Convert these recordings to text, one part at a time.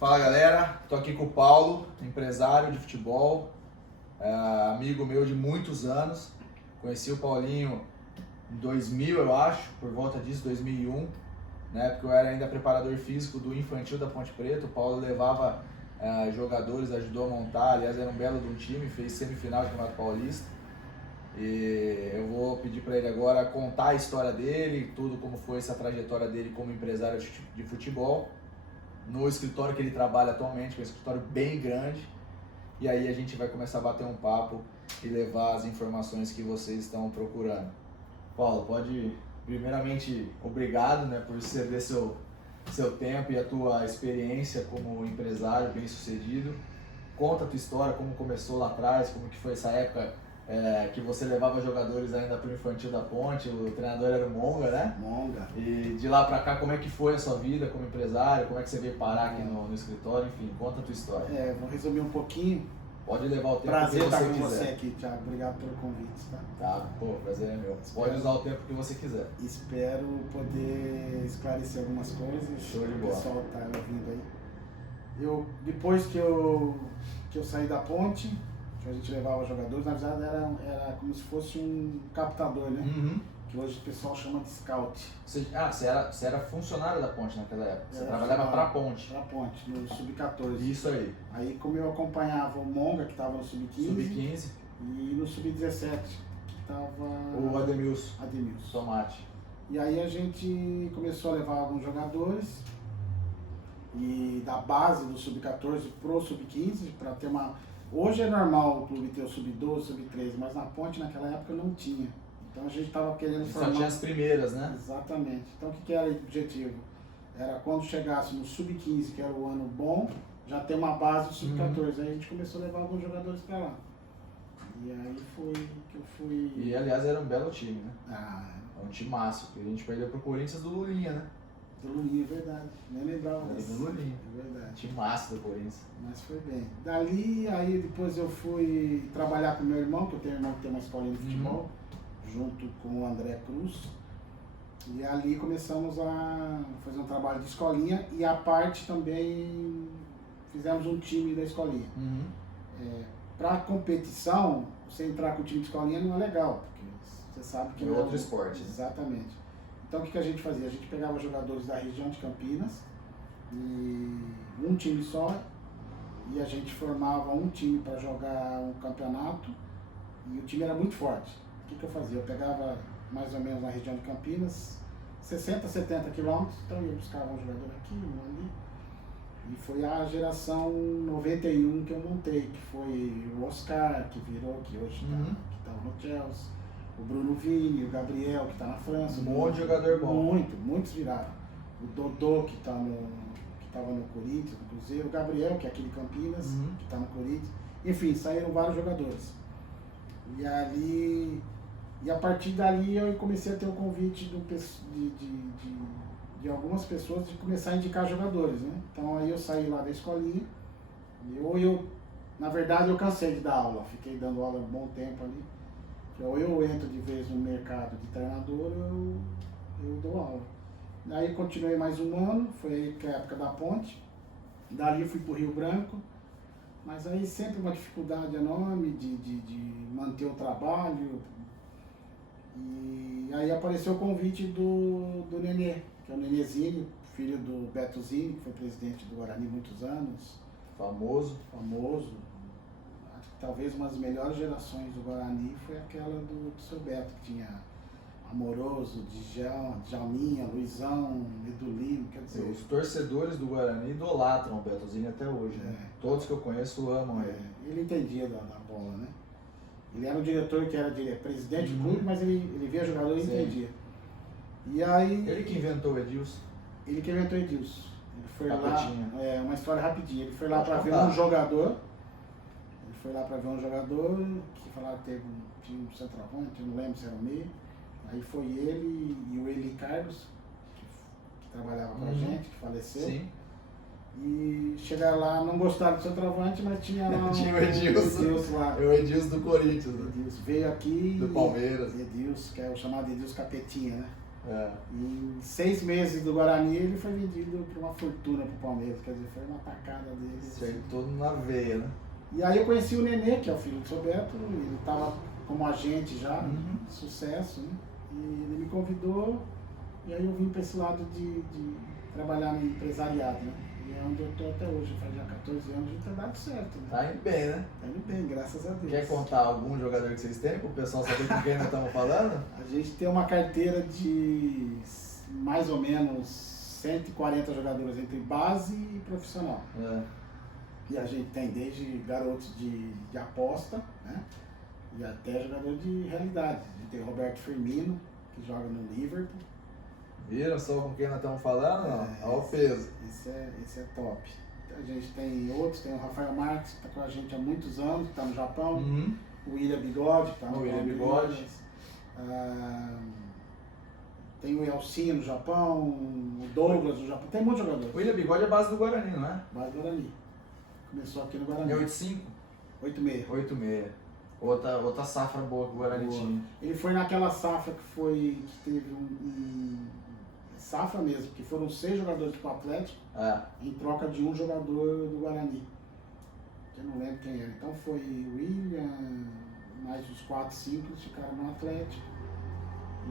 Fala galera, tô aqui com o Paulo, empresário de futebol, amigo meu de muitos anos. Conheci o Paulinho em 2000, eu acho, por volta disso, 2001, né? Porque eu era ainda preparador físico do infantil da Ponte Preta. O Paulo levava jogadores, ajudou a montar, aliás era um belo de um time, fez semifinal de Campeonato Paulista. E eu vou pedir para ele agora contar a história dele, tudo como foi essa trajetória dele como empresário de futebol, no escritório que ele trabalha atualmente, que é um escritório bem grande, e aí a gente vai começar a bater um papo e levar as informações que vocês estão procurando. Paulo, primeiramente, obrigado, né, por ceder seu tempo e a tua experiência como empresário bem-sucedido. Conta a tua história, como começou lá atrás, como que foi essa época que você levava jogadores ainda para o infantil da Ponte, o treinador era o Monga, né? Monga. E de lá para cá, como é que foi a sua vida como empresário, como é que você veio parar aqui no escritório, enfim, conta a tua história. Vou resumir um pouquinho. Pode levar o tempo prazer que você estar com quiser. você aqui, Thiago. Obrigado pelo convite, tá? Tá, pô, prazer é meu. Pode usar o tempo que você quiser. Espero poder esclarecer algumas coisas. Show de o bola. pessoal tá ouvindo aí. Depois que eu saí da Ponte, que a gente levava jogadores, na verdade era como se fosse um captador, né? Uhum. Que hoje o pessoal chama de scout. Você era funcionário da Ponte naquela época? Você Era trabalhava para a Ponte? Pra Ponte, no Sub-14. Isso aí. Aí como eu acompanhava o Monga, que estava no Sub-15, Sub-15. e no Sub-17, que estava O Ademilson. Tomate. E aí a gente começou a levar alguns jogadores e da base do Sub-14 pro Sub-15 para ter uma... Hoje é normal o clube ter o Sub-12, Sub-13, mas na Ponte naquela época não tinha. Então a gente estava querendo formar... Só tinha as primeiras, né? Exatamente. Então o que era o objetivo? Era quando chegasse no Sub-15, que era o ano bom, já ter uma base do Sub-14. Aí a gente começou a levar alguns jogadores para lá. E aí foi que eu fui... E aliás era um belo time, né? É um time massa, porque a gente perdeu pro Corinthians do Lulinha, né? Do Lulinha, é verdade. Nem lembrava Era disso. do Lulinha. É verdade. Time massa do Corinthians. Mas foi bem. Dali, aí depois eu fui trabalhar com meu irmão, que eu tenho um irmão que tem uma escolinha de futebol, junto com o André Cruz. E ali começamos a fazer um trabalho de escolinha e a parte também fizemos um time da escolinha. Para competição, você entrar com o time de escolinha não é legal, porque você sabe que é outro esporte. Exatamente. Então o que a gente fazia? A gente pegava jogadores da região de Campinas, e um time só, e a gente formava um time para jogar um campeonato, e o time era muito forte. O que eu fazia? Eu pegava mais ou menos na região de Campinas, 60, 70 quilômetros, então eu buscava um jogador aqui, um ali, e foi a geração 91 que eu montei, que foi o Oscar, que virou, que hoje está no Chelsea, o Bruno Vini, o Gabriel, que está na França. Um monte de jogador bom. Muitos viraram. O Dodô, que estava no Corinthians, no Cruzeiro. O Gabriel, que é aquele Campinas, que está no Corinthians. Enfim, saíram vários jogadores. E a partir dali eu comecei a ter o convite de algumas pessoas de começar a indicar jogadores, né? Então aí eu saí lá da escolinha. Na verdade eu cansei de dar aula, fiquei dando aula um bom tempo ali. Ou eu entro de vez no mercado de treinador, ou eu dou aula. Daí continuei mais um ano, foi aí que é a época da Ponte. Dali fui para o Rio Branco, mas aí sempre uma dificuldade enorme de manter o trabalho. E aí apareceu o convite do Nenê, que é o Nenezinho, filho do Betozinho, que foi presidente do Guarani há muitos anos. Famoso. Talvez uma das melhores gerações do Guarani foi aquela do seu Beto, que tinha Amoroso, Djalminha, Luizão, Edulino, quer dizer... Os torcedores do Guarani idolatram o Betozinho até hoje, né? Todos que eu conheço amam ele. Ele entendia da bola, né? Ele era um diretor que era presidente do clube, mas ele via jogador e entendia. E aí... Ele que inventou o Edilson? Ele que inventou o Edilson. Ele foi Capetinha. lá... uma história rapidinha. Ele foi lá para ver um jogador... que falaram que tinha um centroavante, eu não lembro se era o meio. Aí foi ele e o Eli Carlos, que trabalhava com a gente, que faleceu. Sim. E chegaram lá, não gostaram do centroavante, mas tinha lá tinha o Edilson lá. O Edilson do Corinthians, né? Edilson veio aqui. Do Palmeiras. Edilson, que é o chamado Edilson Capetinha, né? E em 6 meses do Guarani ele foi vendido por uma fortuna pro Palmeiras, quer dizer, foi uma tacada dele. Acertou na veia, né? E aí eu conheci o Nenê, que é o filho do seu Beto, ele estava como agente já, sucesso, né? E ele me convidou, e aí eu vim para esse lado de trabalhar no empresariado, né? E é onde eu estou até hoje, faz já 14 anos, e tá dando certo, né? Tá indo bem, né? Tá indo bem, graças a Deus. Quer contar algum jogador que vocês têm, para o pessoal saber com quem nós estamos falando? A gente tem uma carteira de mais ou menos 140 jogadores entre base e profissional. E a gente tem desde garotos de aposta, né? E até jogador de realidade. A gente tem o Roberto Firmino, que joga no Liverpool. Viram só com quem nós estamos falando? Olha o peso. Esse é top. A gente tem outros, tem o Rafael Marques, que está com a gente há muitos anos, que está no Japão. O William Bigode, que está no Palmeiras. Tem o Elcinho no Japão, o Douglas no Japão. Tem muitos jogadores. O William Bigode é base do Guarani, não é? Base do Guarani. Começou aqui no Guarani. É 85? 86. 86. Outra safra boa que o Guarani tinha. Ele foi naquela safra que teve safra mesmo, que foram 6 jogadores pro Atlético em troca de um jogador do Guarani. Eu não lembro quem era. Então foi o William, mais os 4, 5 ficaram no Atlético.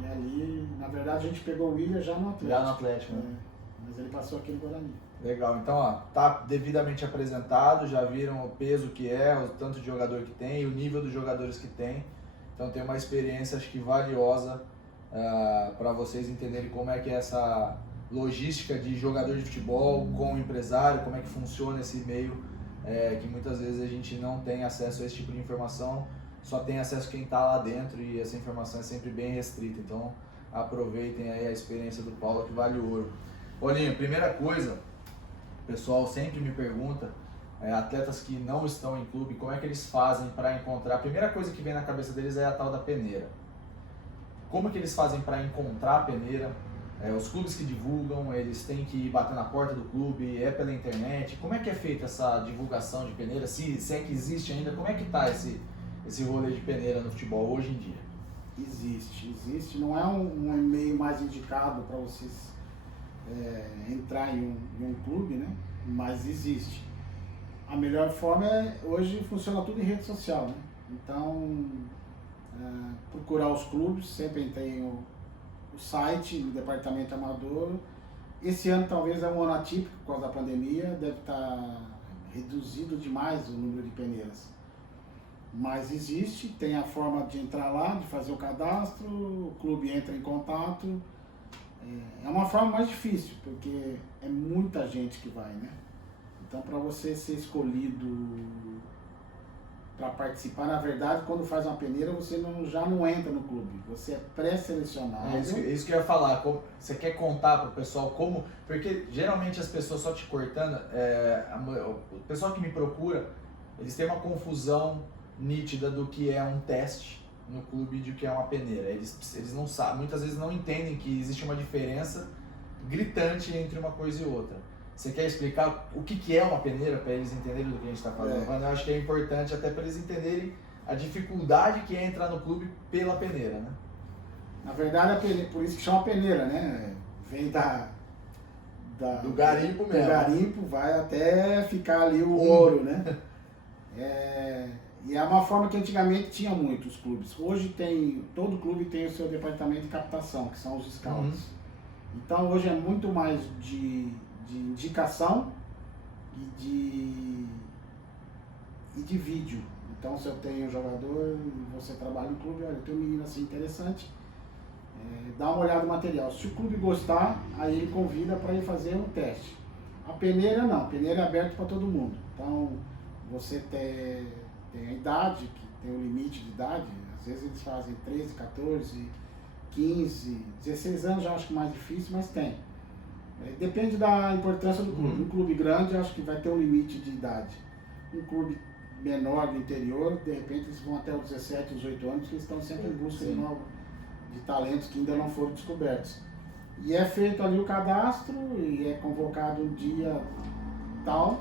E ali, na verdade, a gente pegou o William já no Atlético. Já no Atlético, né? Mas ele passou aqui no Guarani. Legal, então ó, tá devidamente apresentado, já viram o peso que é, o tanto de jogador que tem, o nível dos jogadores que tem. Então tem uma experiência, acho que valiosa para vocês entenderem como é que é essa logística de jogador de futebol com o empresário, como é que funciona esse meio, que muitas vezes a gente não tem acesso a esse tipo de informação, só tem acesso quem está lá dentro e essa informação é sempre bem restrita. Então aproveitem aí a experiência do Paulo, que vale o ouro. Paulinho, primeira coisa, o pessoal sempre me pergunta, atletas que não estão em clube, como é que eles fazem para encontrar? A primeira coisa que vem na cabeça deles é a tal da peneira. Como que eles fazem para encontrar a peneira? Os clubes que divulgam, eles têm que ir bater na porta do clube, é pela internet. Como é que é feita essa divulgação de peneira? Se é que existe ainda, como é que está esse rolê de peneira no futebol hoje em dia? Existe. Não é um e-mail mais indicado para vocês entrar em um clube, né? Mas existe. A melhor forma hoje funciona tudo em rede social, né? Então, procurar os clubes, sempre tem o site do departamento amador. Esse ano talvez é um ano atípico por causa da pandemia, deve estar reduzido demais o número de peneiras. Mas existe, tem a forma de entrar lá, de fazer o cadastro, o clube entra em contato. É uma forma mais difícil, porque é muita gente que vai, né? Então, para você ser escolhido para participar, na verdade, quando faz uma peneira, você já não entra no clube, você é pré-selecionado. Isso que eu ia falar, você quer contar para o pessoal como... Porque geralmente as pessoas, só te cortando, o pessoal que me procura, eles têm uma confusão nítida do que é um teste no clube de que é uma peneira. Eles não sabem, muitas vezes não entendem que existe uma diferença gritante entre uma coisa e outra. Você quer explicar o que é uma peneira para eles entenderem do que a gente está falando? Eu acho que é importante até para eles entenderem a dificuldade que é entrar no clube pela peneira, né? Na verdade, a peneira, por isso que chama peneira, né? Vem do garimpo mesmo. Do garimpo vai até ficar ali o ouro, né? E é uma forma que antigamente tinha muitos clubes. Hoje todo clube tem o seu departamento de captação, que são os scouts. Então hoje é muito mais de indicação e de vídeo. Então se eu tenho um jogador e você trabalha no clube, olha, eu tenho um menino assim interessante, dá uma olhada no material. Se o clube gostar, aí ele convida para ir fazer um teste. A peneira não, a peneira é aberta para todo mundo. Então você tem a idade, que tem um limite de idade, às vezes eles fazem 13, 14, 15, 16 anos, já acho que mais difícil, mas tem. Depende da importância do clube. Um clube grande, acho que vai ter um limite de idade. Um clube menor do interior, de repente eles vão até os 17, 18 anos, porque eles estão sempre em busca de talentos que ainda não foram descobertos. E é feito ali o cadastro, e é convocado um dia tal,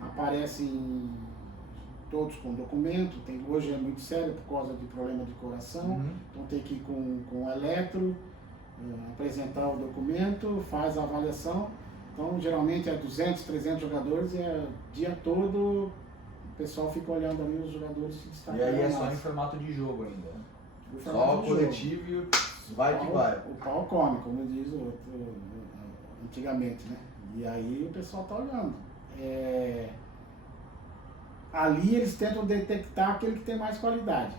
aparecem todos com documento, hoje é muito sério por causa de problema de coração, então tem que ir com eletro, apresentar o documento, faz a avaliação. Então, geralmente é 200, 300 jogadores e o dia todo o pessoal fica olhando ali os jogadores se destacando. E aí é só em formato de jogo ainda. Só Só o coletivo e vai que vai. O pau come, como diz o outro antigamente, né? E aí o pessoal tá olhando. Ali eles tentam detectar aquele que tem mais qualidade.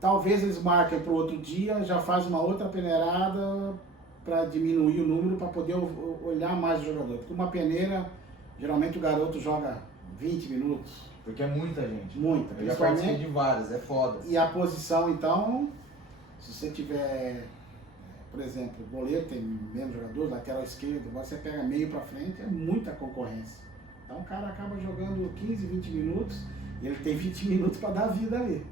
Talvez eles marquem para o outro dia, já faz uma outra peneirada para diminuir o número, para poder olhar mais o jogador. Porque uma peneira, geralmente o garoto joga 20 minutos. Porque é muita gente. Muita. Eu já participei de várias, é foda. E a posição, então, se você tiver, por exemplo, o goleiro tem menos jogadores, lateral esquerdo, agora você pega meio para frente, é muita concorrência. Então o cara acaba jogando 15, 20 minutos e ele tem 20 minutos para dar vida ali.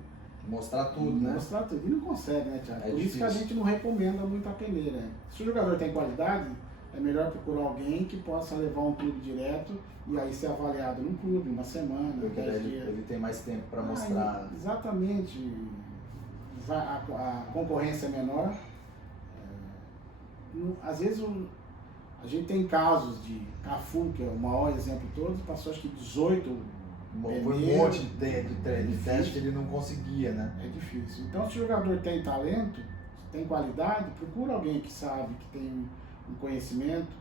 Mostrar tudo, né? Mostrar tudo. E não consegue, né, Thiago? É Por isso que a gente não recomenda muito a peneira. Se o jogador tem qualidade, é melhor procurar alguém que possa levar um clube direto e aí ser avaliado num clube, uma semana, porque 10 dias. ele tem mais tempo para mostrar. Exatamente. A concorrência é menor. Às vezes a gente tem casos de Cafu, que é o maior exemplo de todos, passou acho que 18 Foi um monte de teste que ele não conseguia, né? É difícil. Então, se o jogador tem talento, tem qualidade, procura alguém que sabe, que tem um conhecimento.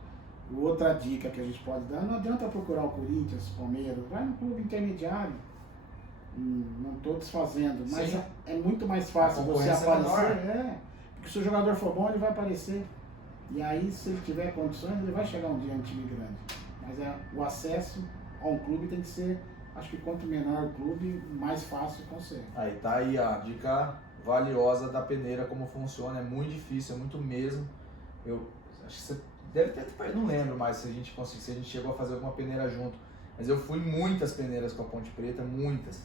Outra dica que a gente pode dar, não adianta procurar o Corinthians, o Palmeiras, vai no clube intermediário. Não estou desfazendo, mas é muito mais fácil você aparecer. Porque se o jogador for bom, ele vai aparecer. E aí, se ele tiver condições, ele vai chegar um dia em um time grande. Mas o acesso a um clube tem que ser, acho que quanto menor o clube, mais fácil consegue. Aí tá aí a dica valiosa da peneira, como funciona, é muito difícil, é muito mesmo. Eu acho que você deve ter, eu não lembro mais se a gente chegou a fazer alguma peneira junto, mas eu fui muitas peneiras com a Ponte Preta, muitas,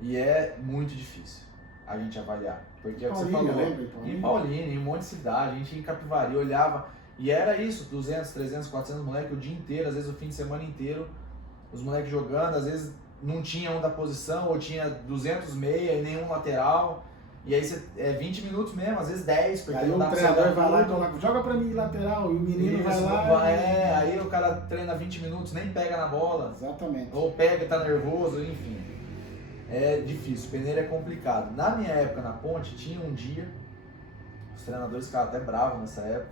e é muito difícil a gente avaliar, porque é o que você falou, em Paulínia, em um monte de cidade, a gente ia em Capivari, olhava, e era isso, 200, 300, 400 moleques o dia inteiro, às vezes o fim de semana inteiro, os moleques jogando, às vezes não tinha um da posição, ou tinha 200 meia e nenhum lateral, e aí você, 20 minutos mesmo, às vezes 10, porque aí não dá o treinador vai lá e coloca, joga pra mim lateral, e o menino vai lá. Aí o cara treina 20 minutos, nem pega na bola. Exatamente. Ou pega e tá nervoso, enfim. É difícil, peneira é complicado. Na minha época na Ponte, tinha um dia, os treinadores ficavam até bravos nessa época,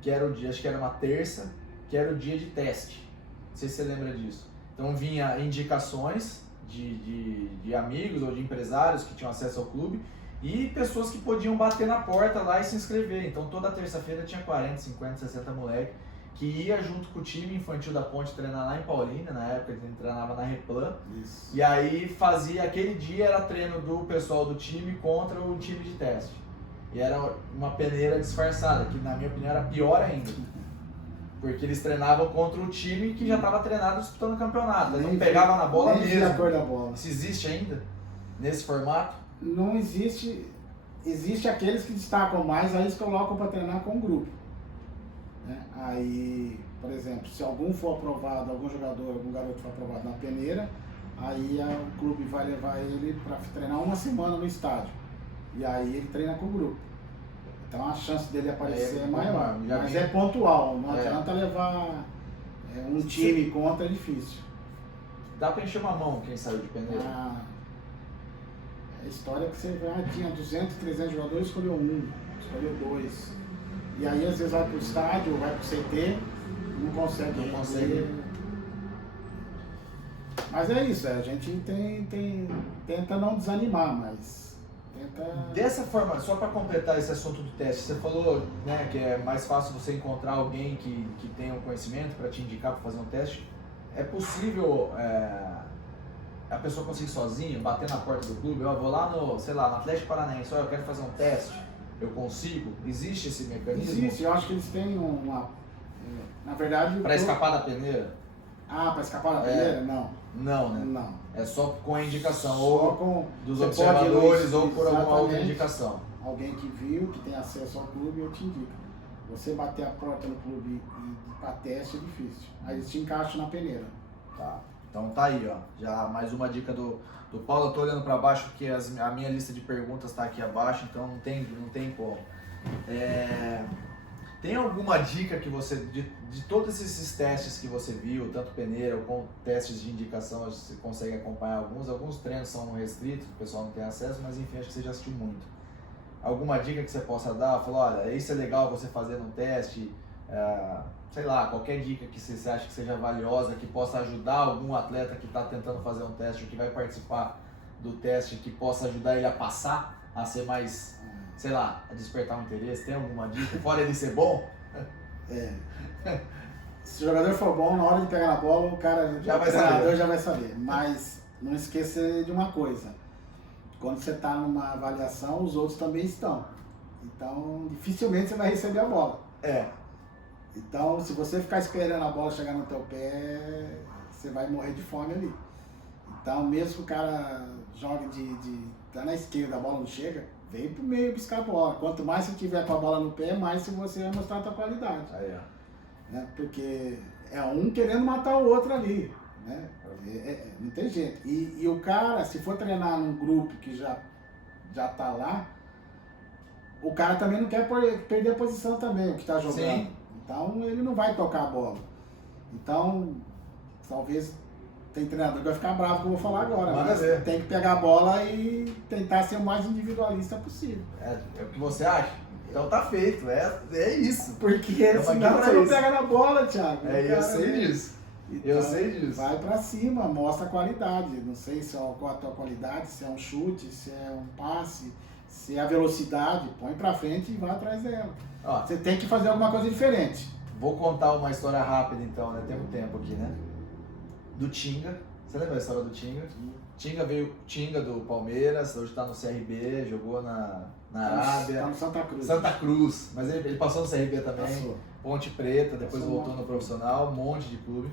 que era o dia, acho que era uma terça, que era o dia de teste. Não sei se você lembra disso. Então vinha indicações de amigos ou de empresários que tinham acesso ao clube e pessoas que podiam bater na porta lá e se inscrever. Então toda terça-feira tinha 40, 50, 60 moleques que ia junto com o time infantil da Ponte treinar lá em Paulínia, na época ele treinava na Replan. Isso. E aí fazia, aquele dia era treino do pessoal do time contra o time de teste. E era uma peneira disfarçada, que na minha opinião era pior ainda. Porque eles treinavam contra o time que já estava treinado disputando o campeonato. Eles não pegavam na bola mesmo. A cor da bola. Isso existe ainda? Nesse formato? Não existe. Existe aqueles que destacam mais, aí eles colocam para treinar com o grupo. Né? Aí, por exemplo, se algum for aprovado, algum jogador, algum garoto for aprovado na peneira, aí o clube vai levar ele para treinar uma semana no estádio. E aí ele treina com o grupo. Então a chance dele aparecer é maior. Mas é pontual, não adianta levar um time contra, é difícil. Dá para encher uma mão quem saiu de peneira? A história que você tinha 200, 300 jogadores, escolheu um, escolheu dois. E aí às vezes vai pro estádio, vai pro CT, não consegue. Mas é isso, a gente tenta não desanimar, mas tenta... Dessa forma, só para completar esse assunto do teste, você falou, né, que é mais fácil você encontrar alguém que tenha um conhecimento para te indicar para fazer um teste. É possível a pessoa conseguir sozinha, bater na porta do clube? Eu vou lá no, sei lá, no Atlético Paranaense, eu quero fazer um teste, eu consigo? Existe esse mecanismo? Existe, eu acho que eles têm na verdade... Para escapar da peneira? Para escapar da peneira? Não. Não, né? Não. É só com a indicação, Só ou dos observadores, ou por alguma outra indicação. Alguém que viu, que tem acesso ao clube, eu te indico. Você bater a porta no clube e para teste é difícil. Aí eles te encaixam na peneira. Tá. Então tá aí, ó. Já mais uma dica do Paulo. Eu tô olhando para baixo porque a minha lista de perguntas tá aqui abaixo, então não tem como. Tem alguma dica que você, de todos esses testes que você viu, tanto peneira com testes de indicação, você consegue acompanhar alguns treinos são restritos, o pessoal não tem acesso, mas enfim, acho que você já assistiu muito. Alguma dica que você possa dar? Falou, olha, isso é legal você fazer num teste, sei lá, qualquer dica que você acha que seja valiosa, que possa ajudar algum atleta que está tentando fazer um teste ou que vai participar do teste, que possa ajudar ele a passar, a ser mais, sei lá, a despertar um interesse. Tem alguma dica? Fora ele ser bom? Se o jogador for bom, na hora de pegar na bola, o cara já vai saber. Mas não esqueça de uma coisa. Quando você está numa avaliação, os outros também estão. Então, dificilmente você vai receber a bola. Então, se você ficar esperando a bola chegar no teu pé, você vai morrer de fome ali. Então, mesmo que o cara jogue tá na esquerda, a bola não chega, vem pro meio buscar a bola. Quanto mais você tiver com a bola no pé, mais você vai mostrar a tua qualidade. Né? Porque é um querendo matar o outro ali. Né? Não tem jeito. E o cara, se for treinar num grupo que já tá lá, o cara também não quer perder a posição também, o que tá jogando. Sim. Então ele não vai tocar a bola. Então, talvez tem treinador que vai ficar bravo que eu vou falar agora, mas tem que pegar a bola e tentar ser o mais individualista possível. É o que você acha? Então tá feito, é isso. Porque senão você não pega na bola, Thiago. Eu sei disso. Então, eu sei disso. Vai pra cima, mostra a qualidade. Não sei qual a tua qualidade, se é um chute, se é um passe, se é a velocidade. Põe pra frente e vai atrás dela. Você tem que fazer alguma coisa diferente. Vou contar uma história rápida então, né? Temos tempo aqui, né? Do Tinga. Você lembra a história do Tinga? Tinga do Palmeiras, hoje tá no CRB, jogou na Arábia. Tá no Santa Cruz. Santa Cruz, mas ele passou no CRB também. Passou. Ponte Preta, depois voltou no profissional, um monte de clube.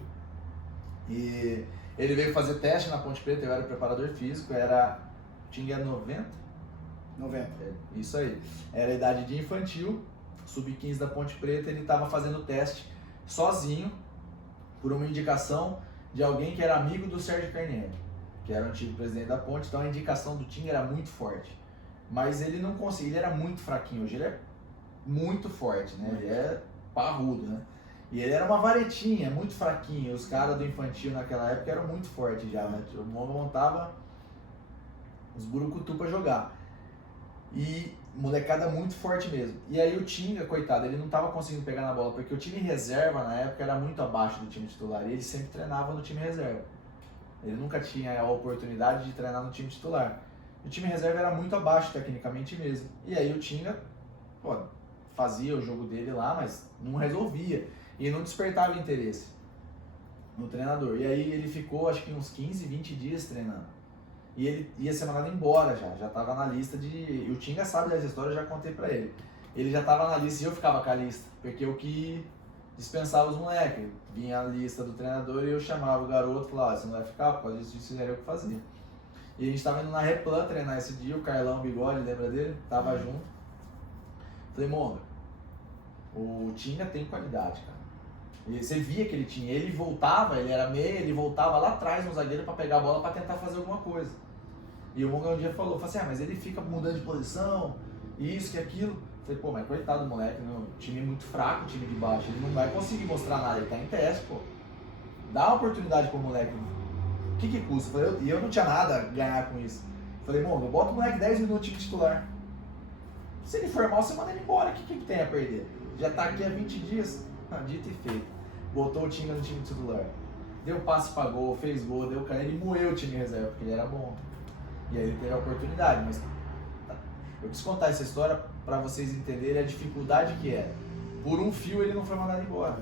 E ele veio fazer teste na Ponte Preta, eu era o preparador físico, Tinga era 90? 90. Isso aí. Era a idade de infantil, sub-15 da Ponte Preta, ele estava fazendo teste sozinho, por uma indicação de alguém que era amigo do Sérgio Carneiro, que era o antigo presidente da Ponte, então a indicação do Tinga era muito forte. Mas ele não conseguia, ele era muito fraquinho, hoje ele é muito forte, né? Ele é parrudo, né? E ele era uma varetinha, muito fraquinho. Os caras do infantil naquela época eram muito fortes já, né? O montava os burucutu pra jogar. E molecada muito forte mesmo. E aí o Tinga, coitado, ele não tava conseguindo pegar na bola, porque o time reserva na época era muito abaixo do time titular. E ele sempre treinava no time reserva. Ele nunca tinha a oportunidade de treinar no time titular. O time reserva era muito abaixo tecnicamente mesmo. E aí o Tinga, fazia o jogo dele lá, mas não resolvia. E não despertava interesse no treinador. E aí ele ficou, acho que uns 15, 20 dias treinando. E ele ia ser mandado embora já estava na lista de... E o Tinga sabe dessa história, eu já contei pra ele. Ele já estava na lista e eu ficava com a lista, porque eu que dispensava os moleques. Vinha a lista do treinador e eu chamava o garoto e falava, você não vai ficar, por causa disso, isso era eu que fazia. E a gente estava indo na Replan treinar esse dia, o Carlão Bigode, lembra dele? Tava junto. Falei, Monga, o Tinga tem qualidade, cara. E você via que ele tinha, ele voltava, ele era meia, ele voltava lá atrás no zagueiro para pegar a bola para tentar fazer alguma coisa. E o Monga um dia falou assim, mas ele fica mudando de posição, isso, que aquilo. Falei, pô, mas coitado do moleque, o time é muito fraco, o time de baixo, ele não vai conseguir mostrar nada, ele tá em teste, pô. Dá uma oportunidade pro moleque. O que custa? E eu não tinha nada a ganhar com isso. Falei, Monga, bota o moleque 10 minutos no time titular. Se ele for mal, você manda ele embora, o que tem a perder? Já tá aqui há 20 dias. Dito e feito. Botou o Tinga no time titular. Deu passe pra gol, fez gol, deu cara, ele moeu o time reserva, porque ele era bom. E aí ele teve a oportunidade, mas eu quis contar essa história pra vocês entenderem a dificuldade que é. Por um fio ele não foi mandado embora.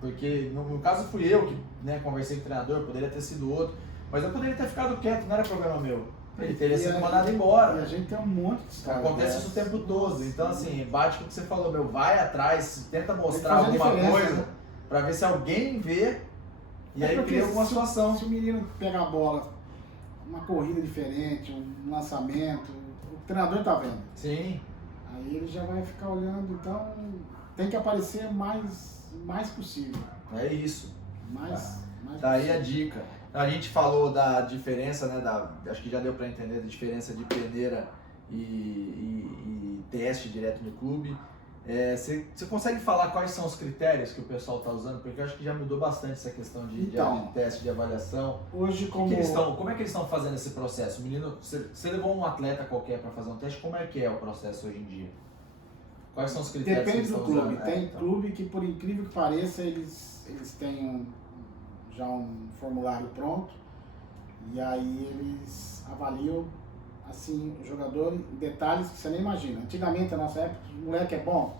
Porque no caso fui eu que conversei com o treinador, poderia ter sido outro, mas eu poderia ter ficado quieto, não era problema meu. Ele teria sido mandado embora. E a gente tem um monte de história. Acontece isso o tempo todo. Então, assim, bate com o que você falou, vai atrás, tenta mostrar alguma coisa, né? Pra ver se alguém vê e aí cria alguma situação. Se o menino pegar a bola, uma corrida diferente, um lançamento, o treinador tá vendo. Sim. Aí ele já vai ficar olhando, então tem que aparecer mais possível. É isso. Mais Tá aí a dica. A gente falou da diferença, né? Acho que já deu para entender a diferença de peneira e teste direto no clube. Você consegue falar quais são os critérios que o pessoal está usando? Porque eu acho que já mudou bastante essa questão de teste, de avaliação. Hoje, como é que eles estão fazendo esse processo? O menino, você levou um atleta qualquer para fazer um teste, como é que é o processo hoje em dia? Quais são os critérios depende que eles do estão clube. usando? Tem clube que, por incrível que pareça, eles têm já um formulário pronto e aí eles avaliam assim o jogador em detalhes que você nem imagina. Antigamente, na nossa época, o moleque é bom,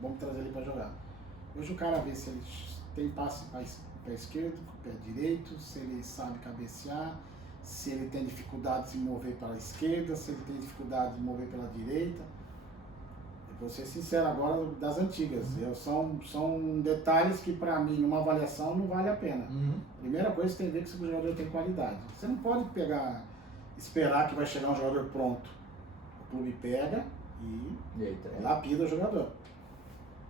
vamos trazer ele para jogar. Hoje o cara vê se ele tem passe para pé esquerdo, pé direito, se ele sabe cabecear, se ele tem dificuldade de se mover para a esquerda, se ele tem dificuldade de mover pela direita. Vou ser sincero agora, das antigas. São detalhes que, para mim, numa avaliação, não vale a pena. Primeira coisa, você tem que ver que o jogador tem qualidade. Você não pode esperar que vai chegar um jogador pronto. O clube pega e lapida o jogador.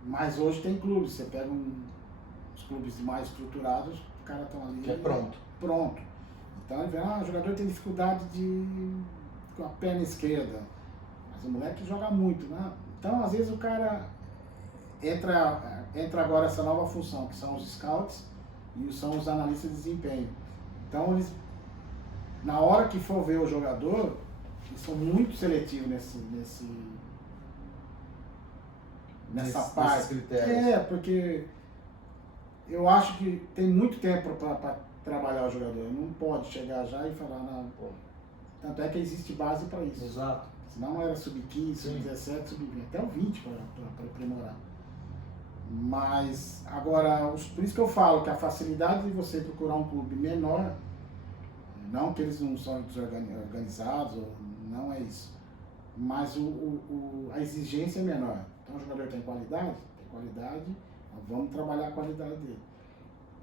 Mas hoje tem clubes. Você pega os clubes mais estruturados, os caras estão ali... Que é pronto. Pronto. Então, ele vê, o jogador tem dificuldade com a perna esquerda. Mas o moleque joga muito, né? Então, às vezes, o cara entra agora essa nova função, que são os scouts e são os analistas de desempenho. Então, eles, na hora que for ver o jogador, eles são muito seletivos nessa parte. Critérios. Porque eu acho que tem muito tempo para trabalhar o jogador. Não pode chegar já e falar, não, pô. Tanto é que existe base para isso. Exato. Senão era sub-15, sub-17, sub-20, até o 20 para aprimorar. Mas, agora, por isso que eu falo que a facilidade de você procurar um clube menor, não que eles não são desorganizados, não é isso, mas a exigência é menor. Então o jogador tem qualidade, vamos trabalhar a qualidade dele.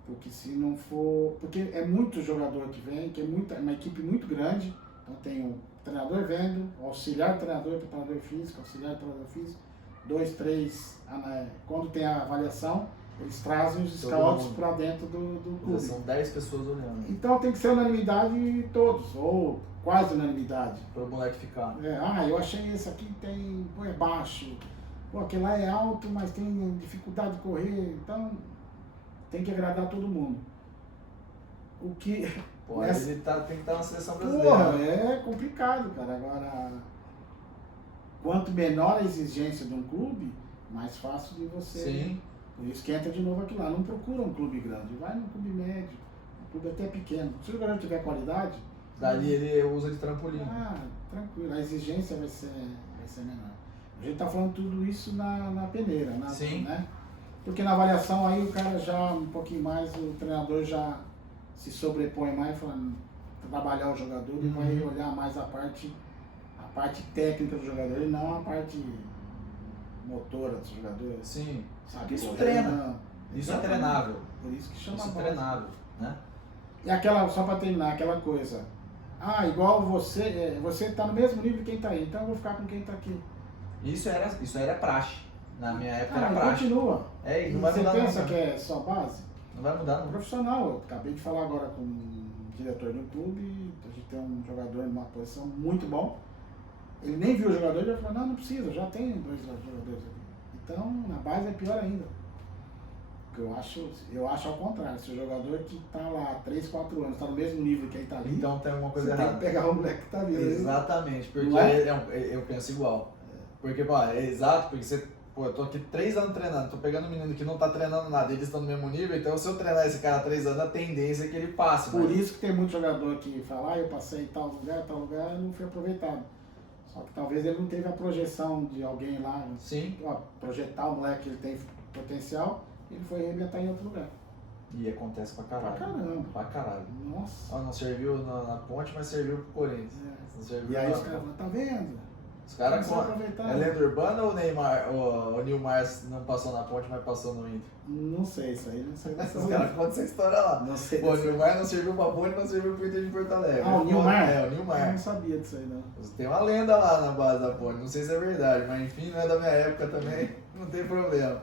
Porque se não for... Porque é muito jogador que vem, que é uma equipe muito grande, então tem o treinador vendo, o auxiliar treinador, preparador físico, auxiliar treinador físico, 2, 3, quando tem a avaliação, eles trazem os scouts para dentro do clube. São 10 pessoas olhando. Então tem que ser unanimidade de todos, ou quase unanimidade. Para o moleque ficar. Eu achei esse aqui é baixo, aquele lá é alto, mas tem dificuldade de correr, então tem que agradar todo mundo. O que... ele tem que estar na seleção brasileira. É complicado, cara. Agora, quanto menor a exigência de um clube, mais fácil de você... Sim. Por isso que entra de novo aqui lá. Não procura um clube grande, vai num clube médio, um clube até pequeno. Se o jogador tiver qualidade... Dali ele usa de trampolim. Tranquilo. A exigência vai ser menor. A gente tá falando tudo isso na peneira, Sim. Né? Porque na avaliação aí o cara já, um pouquinho mais, o treinador já se sobrepõe mais, falando, trabalhar o jogador e vai olhar mais a parte técnica do jogador e não a parte motora do jogador. Sim. Sabe? Isso treina. Isso é treinável. Por isso que chama Isso é base. treinável, né? E só para terminar, aquela coisa. Igual você tá no mesmo nível de quem tá aí, então eu vou ficar com quem tá aqui. Isso era praxe. Na minha época era praxe. Continua. E não vai mudar você pensa não, que é só base? Não vai mudar não. Profissional, eu acabei de falar agora com um diretor do clube, a gente tem um jogador numa posição muito bom. Ele nem viu o jogador e ele falou, não precisa, já tem 2 jogadores aqui. Então, na base é pior ainda. Eu acho ao contrário, se o jogador que está lá há 3, 4 anos, está no mesmo nível que ele está ali, então tem alguma coisa você errada. Tem que pegar o moleque que está vindo. Exatamente, porque eu penso igual. Porque, exato, porque você, eu tô aqui 3 anos treinando, tô pegando um menino que não tá treinando nada, eles estão no mesmo nível, então se eu treinar esse cara há 3 anos, a tendência é que ele passe. Por isso que tem muito jogador que fala, eu passei em tal lugar, e não fui aproveitado. Só que talvez ele não teve a projeção de alguém lá. Sim. Projetar o moleque que ele tem potencial, ele foi arrebentar em outro lugar. E acontece pra caralho. Pra caramba. Nossa. Não serviu na Ponte, mas serviu pro Corinthians. E aí os caras falam, tá vendo? Os caras é lenda urbana ou o Nilmar não passou na Ponte, mas passou no Inter? Não sei, isso aí não sei. Os caras contam essa história lá. Não sei. O Nilmar não serviu pra Ponte, mas serviu pro Inter de Porto Alegre. O Nilmar? O Nilmar. Eu não sabia disso aí, não. Tem uma lenda lá na base da Ponte, não sei se é verdade, mas enfim, não é da minha época também, não tem problema.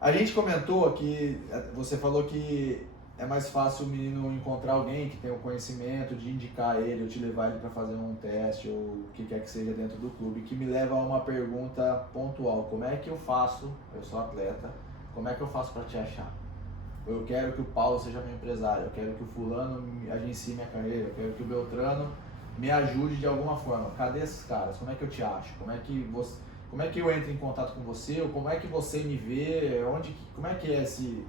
A gente comentou que você falou que é mais fácil o menino encontrar alguém que tem o conhecimento de indicar ele ou te levar ele para fazer um teste ou o que quer que seja dentro do clube, que me leva a uma pergunta pontual. Como é que eu faço, eu sou atleta, como é que eu faço para te achar? Eu quero que o Paulo seja meu empresário, eu quero que o fulano agencie minha carreira, eu quero que o Beltrano me ajude de alguma forma. Cadê esses caras? Como é que eu te acho? Como é que eu entro em contato com você? Ou como é que você me vê? Como é que é esse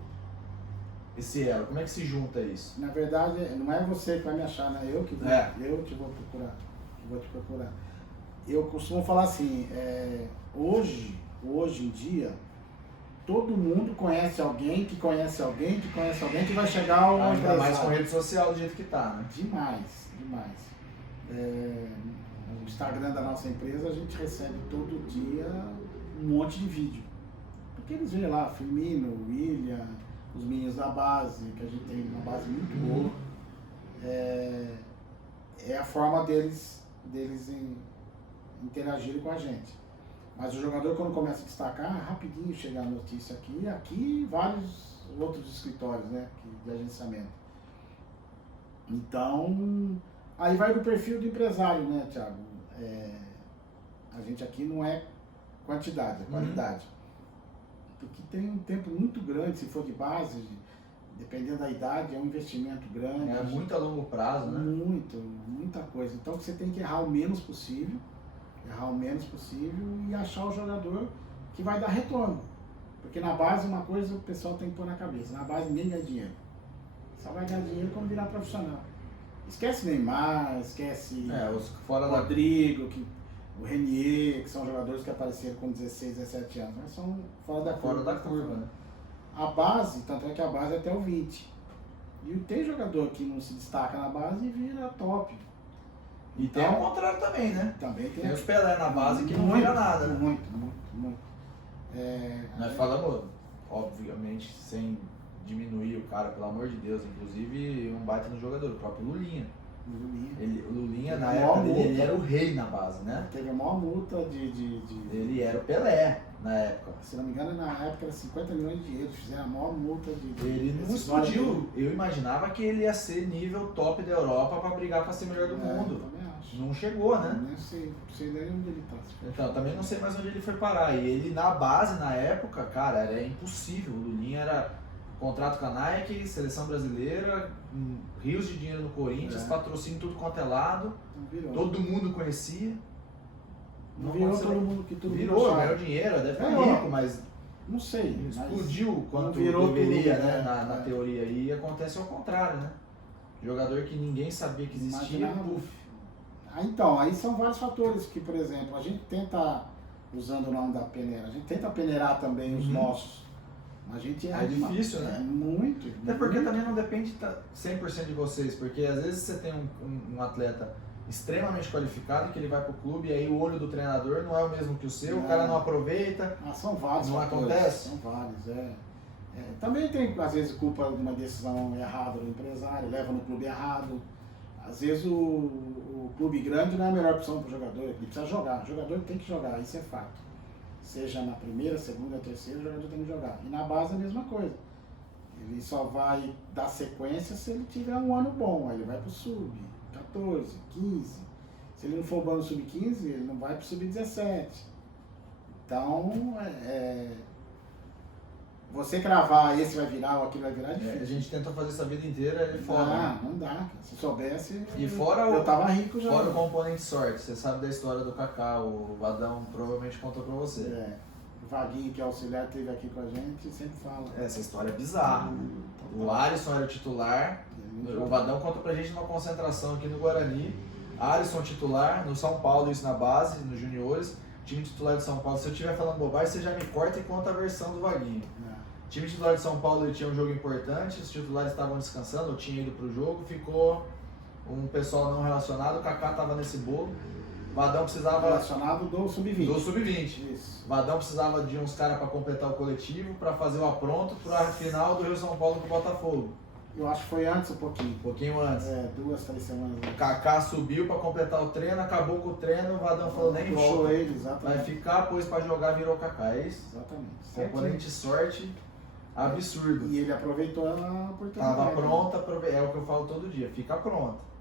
elo? Como é que se junta isso? Na verdade, não é você que vai me achar, né? Eu te vou procurar. Vou te procurar. Eu costumo falar assim, hoje em dia, todo mundo conhece alguém que conhece alguém que conhece alguém que vai chegar ao Ainda empresário. mais com rede social do jeito que tá, né? Demais. No Instagram da nossa empresa a gente recebe todo dia um monte de vídeo. Porque eles veem lá, Firmino, William, os meninos da base, que a gente tem uma base muito boa. É a forma deles interagirem com a gente. Mas o jogador, quando começa a destacar, rapidinho chega a notícia aqui vários outros escritórios, né, de agenciamento. Então, aí vai do perfil do empresário, né, Thiago? A gente aqui não é quantidade, é qualidade. Porque tem um tempo muito grande, se for de base, dependendo da idade, é um investimento grande. É muito a longo prazo, né? Muita coisa. Então você tem que errar o menos possível e achar o jogador que vai dar retorno. Porque na base uma coisa o pessoal tem que pôr na cabeça, na base ninguém ganha dinheiro. Só vai ganhar dinheiro quando virar profissional. Esquece Neymar, esquece os fora Rodrigo, o Renier, que são jogadores que apareceram com 16, 17 anos, mas são fora da curva. Né? A base, tanto é que a base é até o 20. E tem jogador que não se destaca na base e vira top. E tem o contrário também, né? Também tem os Pelé na base que não vira nada. Né? Muito. Nós falamos, obviamente, sem diminuir o cara, pelo amor de Deus, inclusive um baita no jogador, o próprio Lulinha. O Lulinha, na época dele, ele era o rei na base, né? Teve a maior multa Ele era o Pelé na época. Se não me engano, na época era 50 milhões de euros, fizeram a maior multa Ele não explodiu. Eu imaginava que ele ia ser nível top da Europa para brigar para ser melhor do mundo. Também acho. Não chegou, né? Não sei nem onde ele tá. Então, também não sei mais onde ele foi parar. E ele na base, na época, cara, era impossível. O Lulinha era contrato com a Nike, seleção brasileira, rios de dinheiro no Corinthians, patrocínio tudo quanto é lado. Todo mundo conhecia. Não virou todo mundo que tudo virou, ganhou dinheiro, deve estar rico, mas não sei. Explodiu quanto virou deveria, tudo, né? Na teoria. E acontece ao contrário, né? Jogador que ninguém sabia que existia, puf. Então, aí são vários fatores que, por exemplo, a gente tenta, usando o nome da peneira, a gente tenta peneirar também os nossos. A gente é difícil, né? Muito. Até porque também não depende 100% de vocês, porque às vezes você tem um atleta extremamente qualificado que ele vai pro clube e aí o olho do treinador não é o mesmo que o seu, o cara não aproveita. São vários não fatores, acontece. São vários, Também tem, às vezes, culpa de uma decisão errada do empresário, leva no clube errado. Às vezes o clube grande não é a melhor opção para o jogador, ele precisa jogar, o jogador tem que jogar, isso é fato. Seja na primeira, segunda, terceira, o jogador tem que jogar. E na base é a mesma coisa. Ele só vai dar sequência se ele tiver um ano bom, aí ele vai para o sub, 14, 15. Se ele não for bom no sub-15, ele não vai para o sub-17. Então, você cravar esse vai virar ou aquilo vai virar é difícil. A gente tenta fazer isso a vida inteira, é foda. Não dá. Se soubesse, e fora eu tava rico já. Fora o componente sorte, você sabe da história do Kaká, o Vadão provavelmente contou pra você. O Vaguinho, que é auxiliar, esteve aqui com a gente, sempre fala. Essa história é bizarra. O Alisson era o titular, o Vadão contou pra gente numa concentração aqui no Guarani. Alisson titular, no São Paulo, isso na base, nos juniores. Time titular de São Paulo, se eu estiver falando bobagem, você já me corta e conta a versão do Vaguinho. Time titular de São Paulo, ele tinha um jogo importante, os titulares estavam descansando, eu tinha ido pro jogo, ficou um pessoal não relacionado, o Kaká estava nesse bolo, Vadão precisava... Relacionado do Sub-20. Do Sub-20. Isso. Vadão precisava de uns caras para completar o coletivo, para fazer o apronto para a final do Rio São Paulo com o Botafogo. Eu acho que foi antes um pouquinho. Um pouquinho antes. 2, 3 semanas O antes. Kaká subiu para completar o treino, acabou com o treino, o Vadão falou nem Puxou volta. ele, exatamente. Vai ficar, pôs para jogar, virou Kaká, é isso? Exatamente. Componente de sorte absurdo. E ele aproveitou a oportunidade. Tava pronta, é o que eu falo todo dia, fica pronta.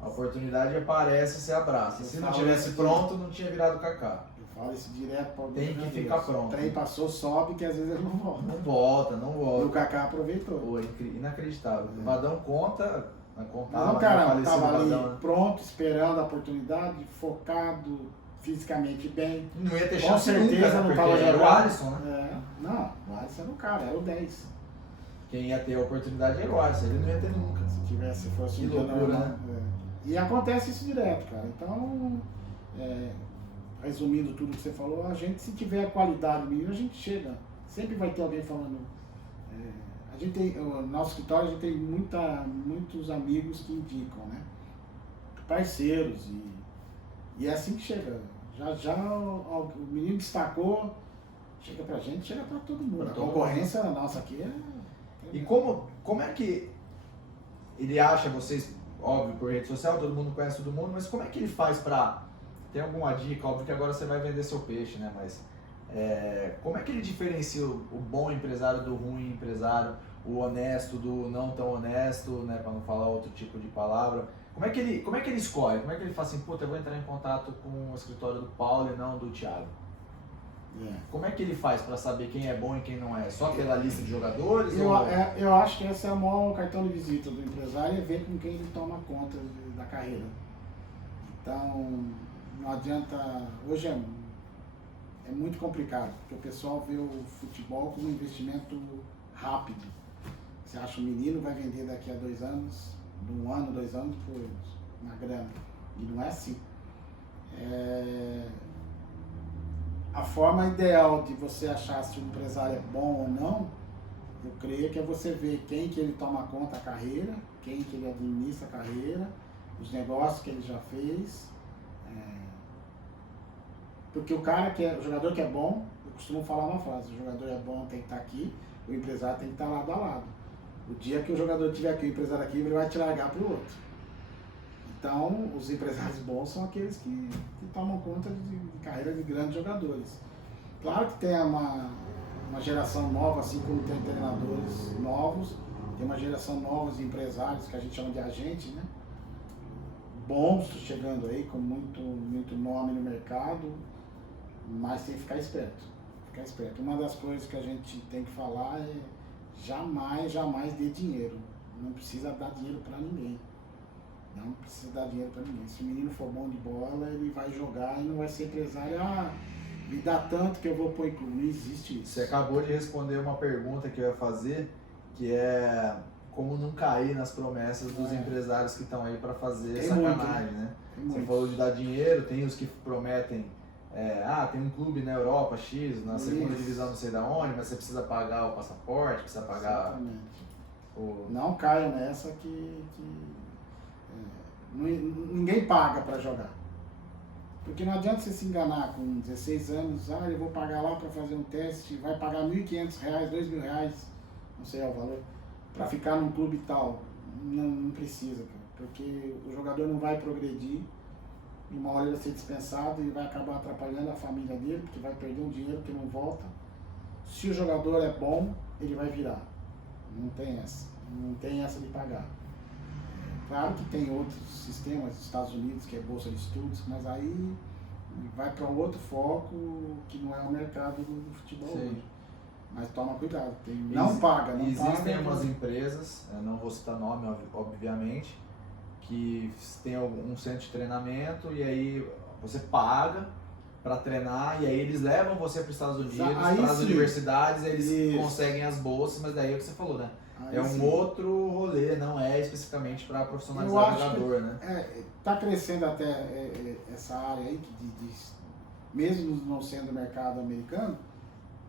A oportunidade aparece, você abraça. Se não tivesse pronto, não tinha virado Kaká. Eu falo isso direto para Tem que ficar pronto. O trem passou, sobe, que às vezes ele não volta. Não volta, não E o volta. Kaká aproveitou. Pô, inacreditável. O Vadão conta, contava, Não, cara, falecido tava ali Vadão, né? pronto, esperando a oportunidade, focado, fisicamente bem. Não ia ter Com chance certeza nunca, né? não tava Porque era o jogando. Alisson, né? Não, o Alisson era o cara, era o 10. Quem ia ter a oportunidade era o Alisson, ele não ia ter nunca. Se fosse Que um dia loucura, normal, E acontece isso direto, cara. Então, resumindo tudo que você falou, a gente, se tiver a qualidade menino, a gente chega. Sempre vai ter alguém falando. A gente tem, no nosso escritório, a gente tem muitos amigos que indicam, né? Parceiros. E é assim que chega. Já o menino destacou, chega pra gente, chega pra todo mundo. Pra A todo concorrência nossa aqui é. E como é que ele acha vocês, óbvio, por rede social, todo mundo conhece todo mundo, mas como é que ele faz pra... Tem alguma dica? Óbvio que agora você vai vender seu peixe, né? Mas como é que ele diferencia o bom empresário do ruim empresário, o honesto do não tão honesto, né? Pra não falar outro tipo de palavra. Como é que ele escolhe? Como é que ele fala assim, puta, eu vou entrar em contato com o escritório do Paulo e não do Thiago? Como é que ele faz para saber quem é bom e quem não é? Só pela lista de jogadores? Eu acho que esse é o maior cartão de visita do empresário, é ver com quem ele toma conta da carreira. Então, não adianta... Hoje é muito complicado, porque o pessoal vê o futebol como um investimento rápido. Você acha um menino vai vender daqui a 2 anos, 1 ano, 2 anos, por uma grana. E não é assim. A forma ideal de você achar se o empresário é bom ou não, eu creio que é você ver quem que ele toma conta da carreira, quem que ele administra a carreira, os negócios que ele já fez. Porque o jogador que é bom, eu costumo falar uma frase, o jogador é bom tem que estar aqui, o empresário tem que estar lado a lado. O dia que o jogador estiver aqui, o empresário aqui, ele vai te largar para o outro. Então, os empresários bons são aqueles que tomam conta de carreira de grandes jogadores. Claro que tem uma geração nova, assim como tem treinadores novos, tem uma geração nova de empresários, que a gente chama de agente, né? Bons chegando aí, com muito nome no mercado, mas tem que ficar esperto. Uma das coisas que a gente tem que falar é jamais dê dinheiro. Não precisa dar dinheiro para ninguém. Não precisa dar dinheiro para ninguém. Se o menino for bom de bola, ele vai jogar e não vai ser empresário. Me dá tanto que eu vou pôr em clube. Não existe isso. Você acabou de responder uma pergunta que eu ia fazer, que é como não cair nas promessas dos empresários que estão aí para fazer Tem sacanagem, muito, né? Você muito. falou de dar dinheiro, tem os que prometem, tem um clube na Europa X, na segunda divisão não sei da onde, mas você precisa pagar o passaporte, precisa pagar o... Não caiam nessa ninguém paga para jogar. Porque não adianta você se enganar com 16 anos, eu vou pagar lá para fazer um teste, vai pagar R$1.500, R$2.000, não sei o valor, para ficar num clube tal. Não precisa, cara, porque o jogador não vai progredir, e uma hora ele vai ser dispensado e vai acabar atrapalhando a família dele, porque vai perder um dinheiro que não volta. Se o jogador é bom, ele vai virar. Não tem essa de pagar. Claro que tem outros sistemas, Estados Unidos, que é bolsa de estudos, mas aí vai para um outro foco que não é o mercado do futebol hoje. Mas toma cuidado, não paga. Existem umas empresas, não vou citar nome, obviamente, que tem um centro de treinamento e aí você paga para treinar e aí eles levam você para os Estados Unidos, para as universidades, eles conseguem as bolsas, mas daí é o que você falou, né? É um outro rolê, não é especificamente para profissionalizar o jogador, né? Tá crescendo até essa área aí, mesmo não sendo mercado americano,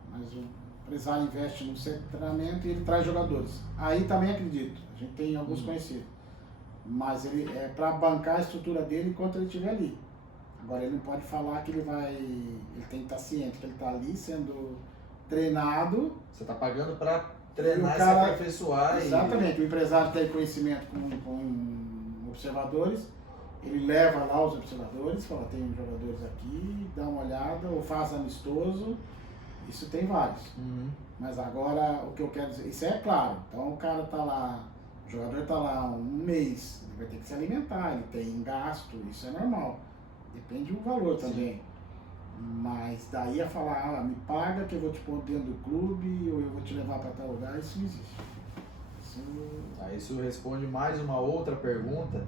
mas o empresário investe no centro de treinamento e ele traz jogadores. Aí também acredito, a gente tem alguns conhecidos, mas ele é para bancar a estrutura dele enquanto ele estiver ali. Agora ele não pode falar que ele tem que estar ciente que ele está ali sendo treinado. Você está pagando para Treinar e se aperfeiçoar. Exatamente, o empresário tem conhecimento com observadores, ele leva lá os observadores, fala, tem jogadores aqui, dá uma olhada, ou faz amistoso, isso tem vários. Mas agora, o que eu quero dizer, isso é claro, então o cara tá lá, o jogador tá lá um mês, ele vai ter que se alimentar, ele tem gasto, isso é normal, depende do valor também. Sim. Mas daí a falar, me paga que eu vou te pôr dentro do clube, ou eu vou te levar para tal lugar, isso não existe. Isso responde mais uma outra pergunta,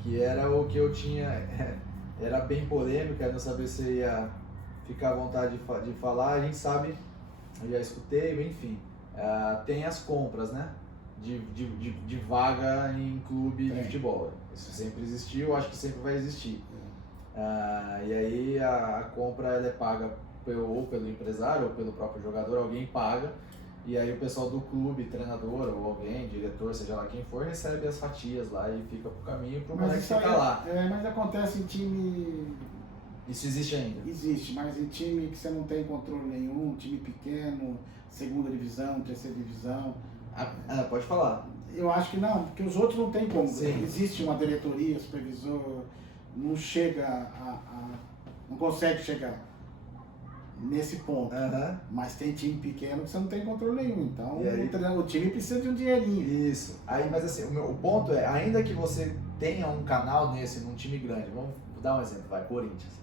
que era o que eu tinha, era bem polêmica, não saber se ia ficar à vontade de falar. A gente sabe, eu já escutei, enfim, tem as compras, né, de vaga em clube de futebol. Isso sempre existiu, acho que sempre vai existir. E aí a compra ela é paga ou pelo empresário ou pelo próprio jogador, alguém paga, e aí o pessoal do clube, treinador ou alguém, diretor, seja lá quem for, recebe as fatias lá e fica pro caminho pro moleque ficar lá. Mas acontece em time... Isso existe ainda? Existe, mas em time que você não tem controle nenhum, time pequeno, segunda divisão, terceira divisão. Pode falar. Eu acho que não, porque os outros não tem como. Sim. Existe uma diretoria, supervisor, não chega não consegue chegar nesse ponto. Mas tem time pequeno que você não tem controle nenhum, então o time precisa de um dinheirinho. Isso. Aí, mas assim, o ponto é, ainda que você tenha um canal num time grande, vamos dar um exemplo, Corinthians.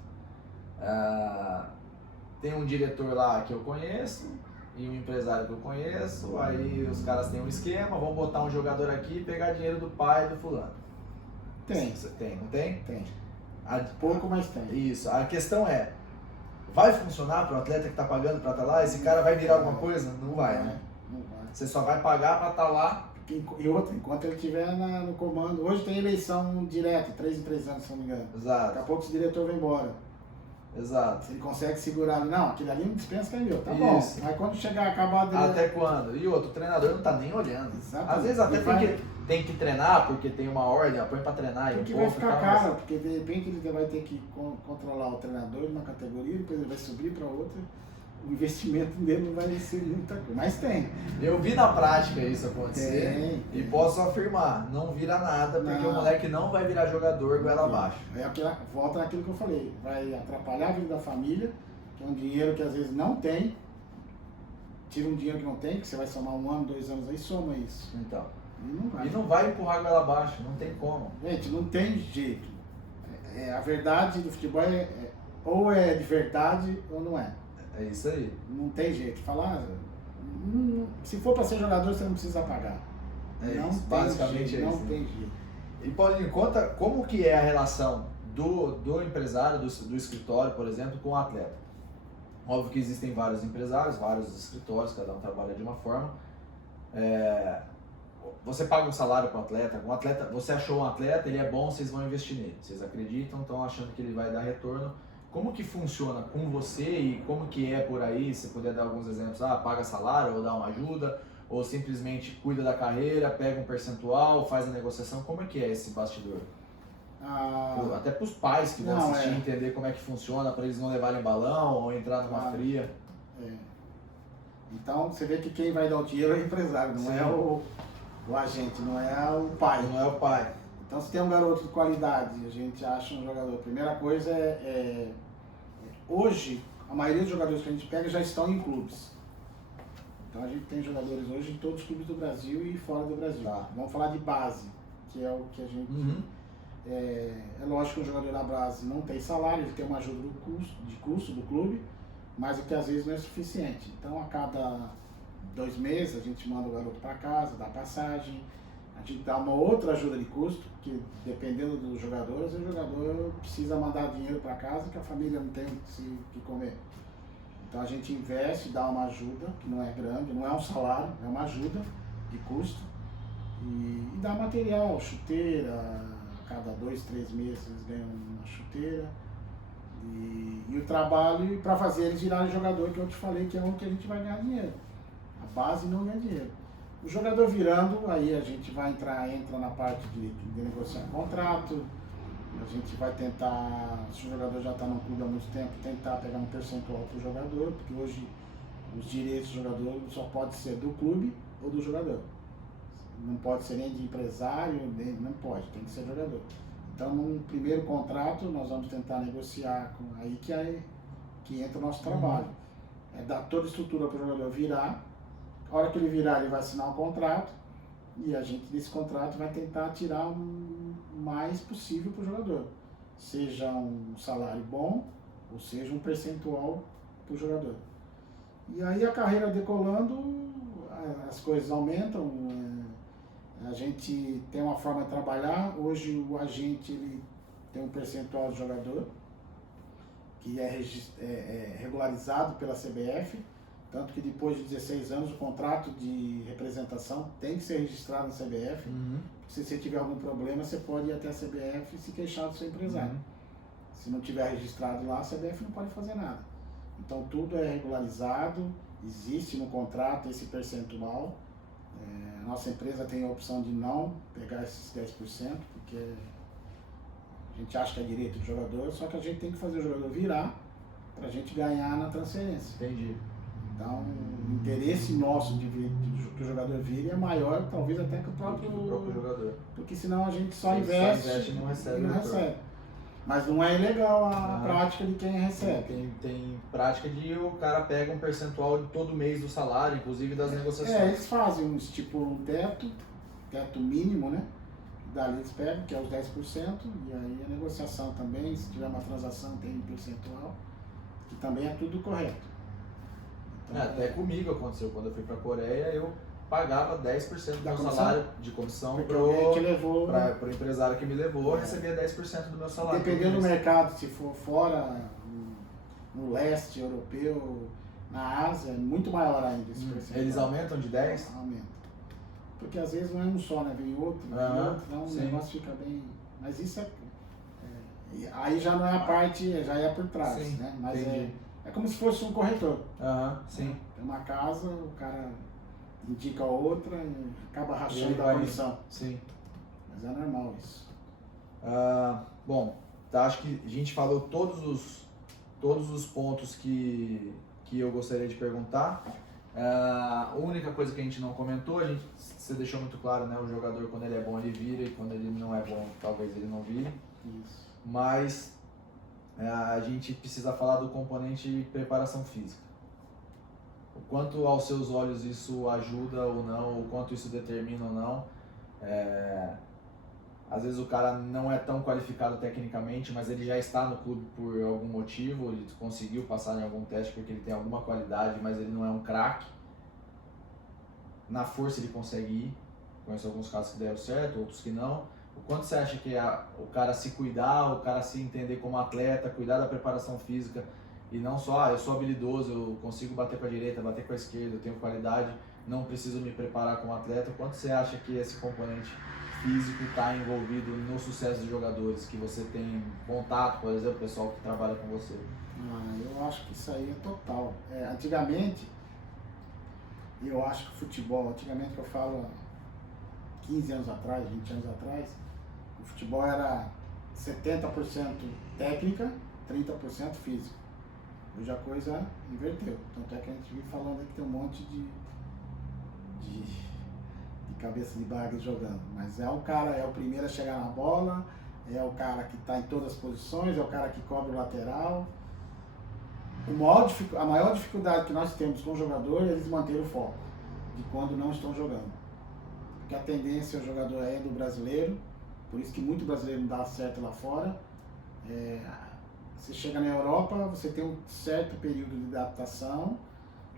Tem um diretor lá que eu conheço e um empresário que eu conheço, aí os caras têm um esquema, vão botar um jogador aqui e pegar dinheiro do pai do fulano. Tem. Tem, não tem? Tem. Pouco, mas tem. Isso. A questão é, vai funcionar para o atleta que está pagando para estar lá? Esse cara vai virar alguma coisa? Não vai, né? Não vai. Você só vai pagar para estar lá. E outra, enquanto ele estiver no comando. Hoje tem eleição direta, 3 em 3 anos, se não me engano. Exato. Daqui a pouco esse diretor vai embora. Exato. Se ele consegue segurar, não, aquele ali não dispensa que é meu, tá bom. Mas quando chegar a acabar dele... Até quando? E outro, o treinador não tá nem olhando. Exatamente. Às vezes até tem que treinar, porque tem uma ordem, põe pra treinar. Porque vai ficar caro, porque de repente ele vai ter que controlar o treinador numa categoria, depois ele vai subir para outra. O investimento dele não vai ser muita coisa, mas tem. Eu vi na prática isso acontecer e posso afirmar, não vira nada, porque o moleque não vai virar jogador goela abaixo. Volta naquilo que eu falei, vai atrapalhar a vida da família, que é um dinheiro que às vezes não tem, tira um dinheiro que não tem, que você vai somar 1 ano, 2 anos aí, soma isso. Então. E não vai empurrar goela abaixo, não tem como. Gente, não tem jeito. A verdade do futebol ou é de verdade ou não é. É isso aí. Não tem jeito. Falar, se for para ser jogador, você não precisa pagar. Não isso, basicamente jeito, é isso. Não tem jeito. E Paulinho, conta como que é a relação do empresário, do escritório, por exemplo, com o atleta. Óbvio que existem vários empresários, vários escritórios, cada um trabalha de uma forma. Você paga um salário para o atleta, você achou um atleta, ele é bom, vocês vão investir nele. Vocês acreditam, estão achando que ele vai dar retorno. Como que funciona com você e como que é por aí? Se puder dar alguns exemplos, paga salário ou dá uma ajuda, ou simplesmente cuida da carreira, pega um percentual, faz a negociação. Como é que é esse bastidor? Até para os pais que vão assistir, entender como é que funciona, para eles não levarem balão ou entrar numa fria. Então você vê que quem vai dar o dinheiro é o empresário, não é o agente, não é o pai. Não é o pai. Então, se tem um garoto de qualidade, a gente acha um jogador. A primeira coisa hoje, a maioria dos jogadores que a gente pega já estão em clubes. Então, a gente tem jogadores hoje em todos os clubes do Brasil e fora do Brasil. Vamos falar de base, que é o que a gente... É lógico que o jogador da base não tem salário, ele tem uma ajuda de custo do clube, mas o que às vezes não é suficiente. Então, a cada 2 meses, a gente manda o garoto para casa, dá passagem. A gente dá uma outra ajuda de custo, que dependendo dos jogadores, o jogador precisa mandar dinheiro para casa que a família não tem o que comer. Então a gente investe, dá uma ajuda, que não é grande, não é um salário, é uma ajuda de custo. E dá material, chuteira, cada 2, 3 meses eles ganham uma chuteira. E o trabalho para fazer eles virarem jogador, que eu te falei que é onde a gente vai ganhar dinheiro. A base não ganha dinheiro. O jogador virando, aí a gente vai entra na parte de negociar contrato, a gente vai tentar, se o jogador já está no clube há muito tempo, tentar pegar um percentual para o jogador, porque hoje Os direitos do jogador só pode ser do clube ou do jogador. Não pode ser nem de empresário, não pode, tem que ser jogador. Então, num primeiro contrato, nós vamos tentar negociar aí que entra o nosso trabalho. É dar toda a estrutura para o jogador virar. A hora que ele virar, ele vai assinar um contrato e a gente, desse contrato, vai tentar tirar o mais possível para o jogador. Seja um salário bom ou seja um percentual para o jogador. E aí a carreira decolando, as coisas aumentam. A gente tem uma forma de trabalhar. Hoje o agente ele tem um percentual de jogador que é regularizado pela CBF, tanto que depois de 16 anos o contrato de representação tem que ser registrado na CBF. Se você tiver algum problema, você pode ir até a CBF e se queixar do seu empresário. Se não tiver registrado lá, a CBF não pode fazer nada. Então tudo é regularizado, existe no contrato esse percentual. A nossa empresa tem a opção de não pegar esses 10%, porque a gente acha que é direito do jogador, só que a gente tem que fazer o jogador virar para a gente ganhar na transferência. Entendi. Então, o interesse nosso de que o jogador vire é maior, talvez até que o próprio jogador. Porque senão a gente só investe e não recebe. Mas não é ilegal a prática de quem recebe. Tem prática de o cara pega um percentual de todo mês do salário, inclusive das negociações. Eles fazem, estipulam um teto mínimo, né? Dali eles pegam, que é os 10%, e aí a negociação também, se tiver uma transação tem um percentual, que também é tudo correto. Então, até comigo aconteceu, quando eu fui para a Coreia, eu pagava 10% do meu salário de comissão para o empresário que me levou, eu recebia 10% do meu salário. Dependendo do mercado, se for fora, no leste europeu, na Ásia, é muito maior ainda esse percentual. Eles aumentam de 10? Aumenta. Porque às vezes não é um só, né? Vem outro, então o negócio fica bem... Mas isso aí já não é a parte, já é por trás, né? Mas é como se fosse um corretor. Sim. Tem uma casa, o cara indica a outra e acaba rachando a comissão. Sim. Mas é normal isso. Bom, acho que a gente falou todos os pontos que eu gostaria de perguntar. A única coisa que a gente não comentou, você deixou muito claro, né? O jogador, quando ele é bom, ele vira, e quando ele não é bom, talvez ele não vire. Isso. Mas a gente precisa falar do componente preparação física. O quanto aos seus olhos isso ajuda ou não, o quanto isso determina ou não. Às vezes o cara não é tão qualificado tecnicamente, mas ele já está no clube por algum motivo, ele conseguiu passar em algum teste porque ele tem alguma qualidade, mas ele não é um craque. Na força ele consegue ir, conheço alguns casos que deram certo, outros que não. O quanto você acha que o cara se cuidar, o cara se entender como atleta, cuidar da preparação física, e não só, eu sou habilidoso, eu consigo bater com a direita, bater com a esquerda, eu tenho qualidade, não preciso me preparar como atleta. Quanto você acha que esse componente físico está envolvido no sucesso de jogadores, que você tem contato, por exemplo, o pessoal que trabalha com você? Eu acho que isso aí é total. Antigamente, eu acho que o futebol, antigamente que eu falo 15 anos atrás, 20 anos atrás, o futebol era 70% técnica, 30% físico. Hoje a coisa inverteu. Tanto é que a gente vive falando que tem um monte de cabeça de bagre jogando. Mas é o primeiro a chegar na bola, é o cara que está em todas as posições, é o cara que cobre o lateral. A maior dificuldade que nós temos com o jogador é eles manterem o foco de quando não estão jogando. Porque a tendência, o jogador é do brasileiro, por isso que muito brasileiro não dá certo lá fora. Você chega na Europa, você tem um certo período de adaptação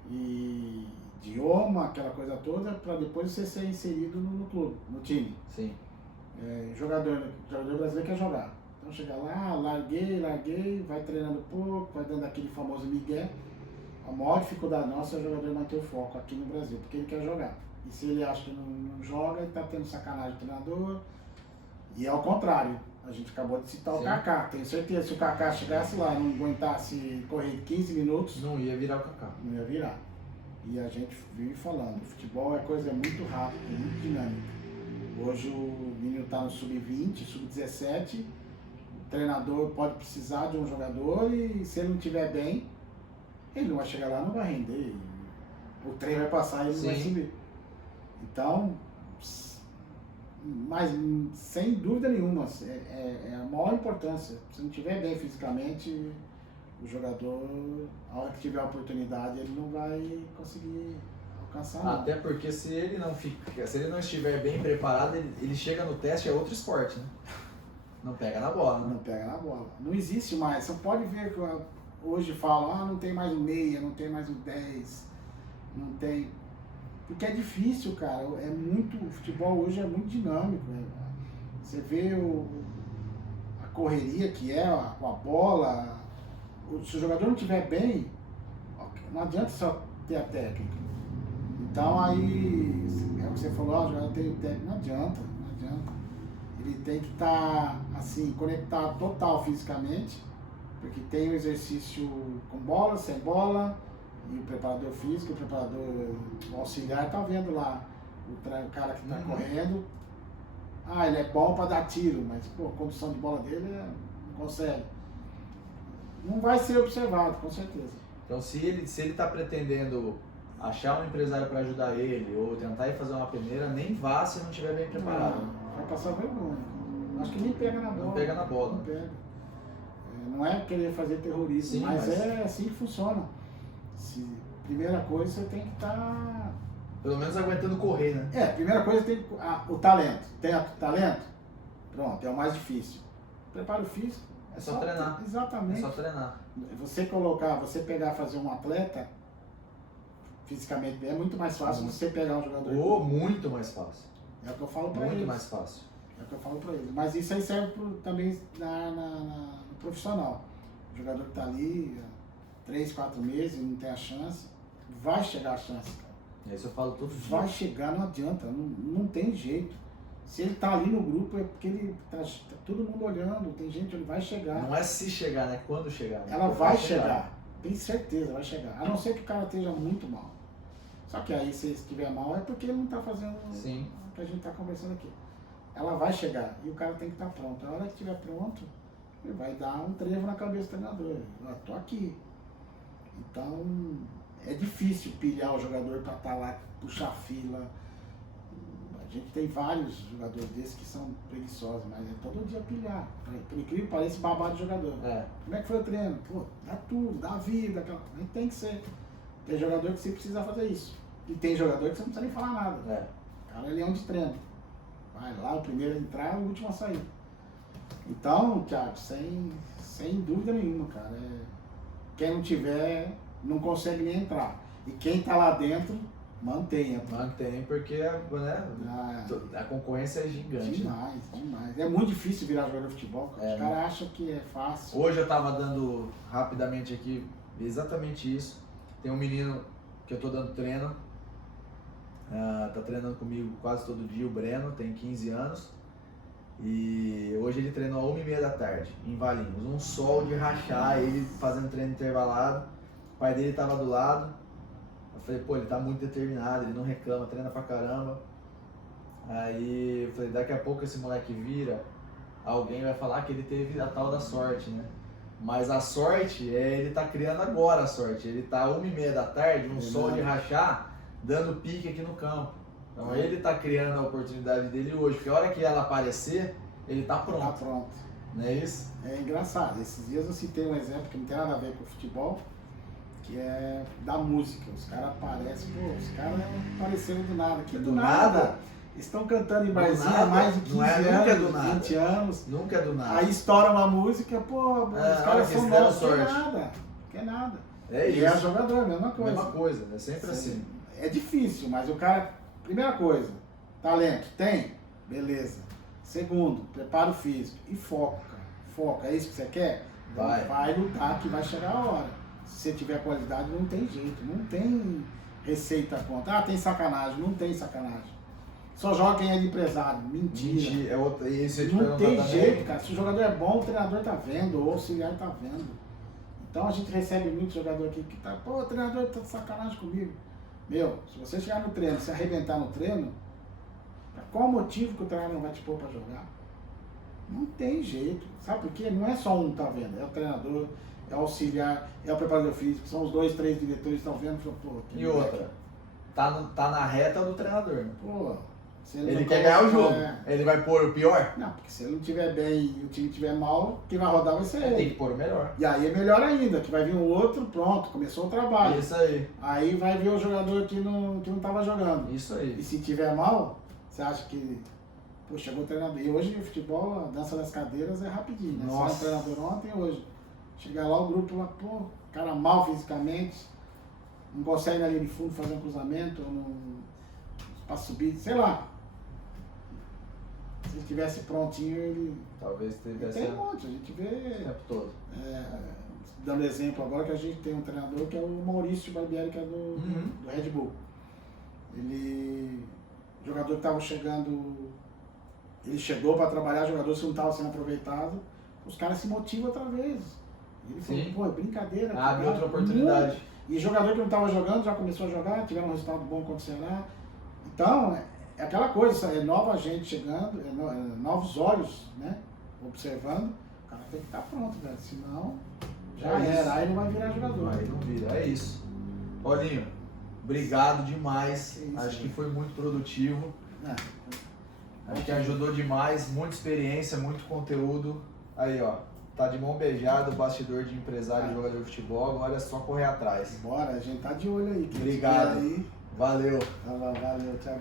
e idioma, aquela coisa toda, para depois você ser inserido no clube, no time. Sim. Jogador brasileiro quer jogar. Então chega lá, larguei, vai treinando pouco, vai dando aquele famoso migué. A maior dificuldade nossa é o jogador manter o foco aqui no Brasil, porque ele quer jogar. E se ele acha que não joga, ele está tendo sacanagem do treinador. E é o contrário. A gente acabou de citar o Kaká. Tenho certeza que se o Kaká chegasse lá e não aguentasse correr 15 minutos... Não ia virar o Kaká. Não ia virar. E a gente vive falando, o futebol é coisa muito rápida, muito dinâmica. Hoje o menino está no sub-20, sub-17, o treinador pode precisar de um jogador e se ele não estiver bem, ele não vai chegar lá, não vai render. O trem vai passar e ele não vai Sim. subir. Então, mas sem dúvida nenhuma, é a maior importância. Se não estiver bem fisicamente, o jogador, a hora que tiver a oportunidade, ele não vai conseguir alcançar nada. Até porque se ele não estiver bem preparado, ele chega no teste, é outro esporte, né? Não pega na bola, né? Não pega na bola. Não existe mais. Você pode ver que hoje falam, não tem mais um meia, não tem mais um 10, não tem. Porque é difícil, cara. O futebol hoje é muito dinâmico. Né? Você vê a correria que é com a bola. Se o jogador não estiver bem, não adianta só ter a técnica. Então aí, é o que você falou, o jogador tem técnica, não adianta. Ele tem que estar assim, conectado total fisicamente, porque tem o exercício com bola, sem bola, e o preparador físico, o auxiliar tá vendo lá o cara que está correndo. Ele é bom para dar tiro, mas pô, a condução de bola dele não consegue. Não vai ser observado, com certeza. Então se ele está pretendendo achar um empresário para ajudar ele, ou tentar ir fazer uma peneira, nem vá se não estiver bem preparado. Vai passar vergonha. Acho que nem pega na bola. Não pega na bola. Não pega. Não é querer fazer terrorismo, Sim, mas é assim que funciona. Primeira coisa, você tem que estar... Pelo menos aguentando correr, né? Primeira coisa, tem o talento. Tem talento? Pronto, é o mais difícil. Preparo físico. É só treinar. Exatamente. É só treinar. Você pegar, fazer um atleta, fisicamente bem, é muito mais fácil você pegar um jogador. Muito mais fácil. É o que eu falo pra eles. Muito mais fácil. É o que eu falo pra eles. Mas isso aí serve também no profissional. O jogador que tá ali 3, 4 meses e não tem a chance, vai chegar a chance, cara. Isso eu falo todo dia. Vai chegar, não adianta, não tem jeito. Se ele tá ali no grupo é porque ele tá todo mundo olhando, tem gente, ele vai chegar. Não é se chegar, né? Quando chegar. Né? Ela vai chegar. Tem certeza, vai chegar. A não ser que o cara esteja muito mal. Só que aí, se ele estiver mal, é porque ele não tá fazendo Sim. o que a gente tá conversando aqui. Ela vai chegar e o cara tem que estar pronto. A hora que estiver pronto, ele vai dar um trevo na cabeça do treinador. Eu tô aqui. Então, é difícil pilhar o jogador para estar lá, puxar fila. A gente tem vários jogadores desses que são preguiçosos, mas é todo dia pilhar. Por incrível que pareça, babado de jogador. Como é que foi o treino? Pô, dá tudo, dá vida. Nem tem que ser. Tem jogador que você precisa fazer isso. E tem jogador que você não precisa nem falar nada. O cara é leão de treino. Vai lá, o primeiro a entrar, o último a sair. Então, Thiago, sem dúvida nenhuma, cara. Quem não tiver, não consegue nem entrar. E quem tá lá dentro, mantenha. Mantém, porque né, a concorrência é gigante. Demais. É muito difícil virar jogador de futebol, cara. Os caras acham que é fácil. Hoje eu tava dando rapidamente aqui exatamente isso. Tem um menino que eu tô dando treino. Tá treinando comigo quase todo dia, o Breno, tem 15 anos. E hoje ele treinou às 1h30 da tarde, em Valinhos. Um sol de rachar, ele fazendo treino intervalado. O pai dele tava do lado. Eu falei, pô, ele tá muito determinado, ele não reclama, treina pra caramba. Aí eu falei, daqui a pouco esse moleque vira, alguém vai falar que ele teve a tal da sorte, né? Mas a sorte, ele tá criando agora a sorte. Ele tá às 1h30 da tarde, um sol de rachar, dando pique aqui no campo. Então ele tá criando a oportunidade dele hoje, porque a hora que ela aparecer, ele tá pronto. Tá pronto. Não é isso? É engraçado. Esses dias eu citei um exemplo que não tem nada a ver com o futebol, que é da música. Os caras aparecem, os caras apareceram do nada. Que do nada? Estão cantando em barzinho há mais de 15 anos, 20 anos. Nunca é do nada. Aí estoura uma música, os caras são novos, que nada. É isso. E é jogador, mesma coisa. Mesma coisa, é sempre assim. É difícil, mas o cara, primeira coisa, talento, tem? Beleza. Segundo, preparo físico e foco, cara. Foco, é isso que você quer? Vai lutar que vai chegar a hora. Se você tiver qualidade, não tem jeito, não tem receita contra. Tem sacanagem, não tem sacanagem. Só joga quem é de empresário. Mentira. Não tem jeito, cara. Se o jogador é bom, o treinador tá vendo, o auxiliar tá vendo. Então a gente recebe muito jogador aqui que tá, pô, o treinador tá de sacanagem comigo. Meu, se você chegar no treino, se arrebentar no treino, qual o motivo que o treinador não vai te pôr pra jogar? Não tem jeito. Sabe por quê? Não é só um que tá vendo, é o treinador, é o auxiliar, é o preparador físico, são os 2, 3 diretores que estão vendo. Pô, e outra, tá na reta do treinador. Né? Pô, se Ele não quer ganhar o jogo. é- Ele vai pôr o pior? Não, porque se ele não tiver bem e o time tiver mal, quem vai rodar vai ser Ele tem ele. que pôr o melhor. E aí é melhor ainda, que vai vir um outro, pronto, começou o trabalho. Isso aí. Aí vai vir o jogador que não tava jogando. Isso E aí. se tiver mal, você acha que, pô, chegou o treinador. E hoje o futebol, a dança das cadeiras é rapidinho, né? Nossa. Você é um treinador ontem e hoje. Chega lá o grupo lá, pô, cara mal fisicamente, não consegue na linha de fundo fazer um cruzamento, pra subir, sei lá. Se ele tivesse prontinho, ele. Talvez tivesse Tem um o monte, a gente vê. tempo todo. Dando exemplo agora que a gente tem um treinador que é o Maurício Barbieri, que é do Red Bull. Ele. O jogador que estava chegando. Ele chegou para trabalhar, jogador que não estava sendo aproveitado, os caras se motivam outra vez. Ele falou, Sim. pô, é brincadeira. Abre cara, outra oportunidade. muito. E jogador que não estava jogando já começou a jogar, tiveram um resultado bom contra o Ceará. Então, é aquela coisa, é nova gente chegando, é novos olhos, né? Observando, o cara tem que estar pronto, velho. Senão, já É isso. era, aí não vai virar jogador. Aí não vira. É isso. Paulinho, obrigado demais. É isso, Acho que né? foi muito produtivo. É. Acho que ajudou demais. Muita experiência, muito conteúdo. Aí, ó. Tá de mão beijada o bastidor de empresário e jogador de futebol. Agora é só correr atrás. Bora, a gente tá de olho aí. Quem Obrigado. tiver aí, Valeu. valeu, tchau.